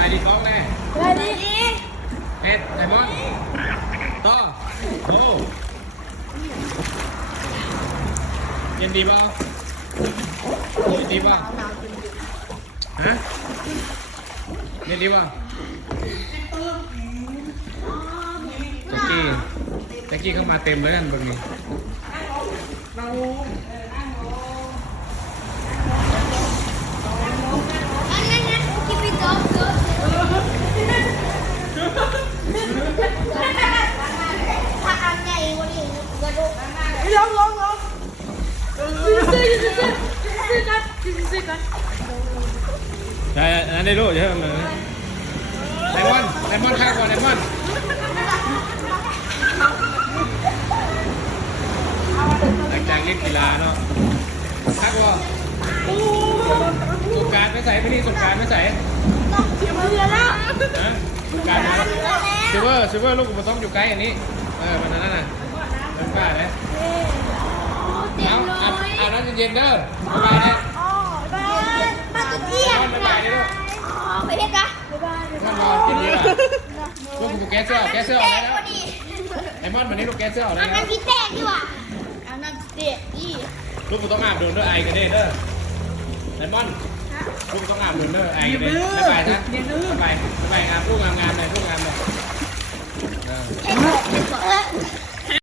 บายดีก้องแน่ สวัสดี เอ็ดไอมอนต่อโอ้เย็นดีเปล่าเย็นดีเปล่าฮะเย็นดีเปล่าแจ็คกี้เข้ามาเต็มเลยนั่นแบบนี้ ลงซื้อกัน ใช่อันนี้รู้ใช่ไหมไลมอนข้าวก่อนไลมอนหลังจากเล่นกีฬาเนาะข้าวก่อนสงการไม่ใส่พี่นี่สงการไม่ใส่สงการนะซิเวอร์ลูกมันต้องอยู่ใกล้อันนี้มันนั่นน่ะเป็นป้าเลยเอาอาบน้ำเย็นๆเด้อสบายเลยสบายเลยลูกมันนอนกินเยอะลูกแกเสื้อออกแล้วไอ้มอนวันนี้ลูกแกเสื้อออกแล้วลูกกูต้องอาบโดนด้วยไอกันเด้อไอ้มอนลูกต้องอาบโดนด้วยไอกันเด้สบายนะสบายงามลูกงามเลยลูกงามเลย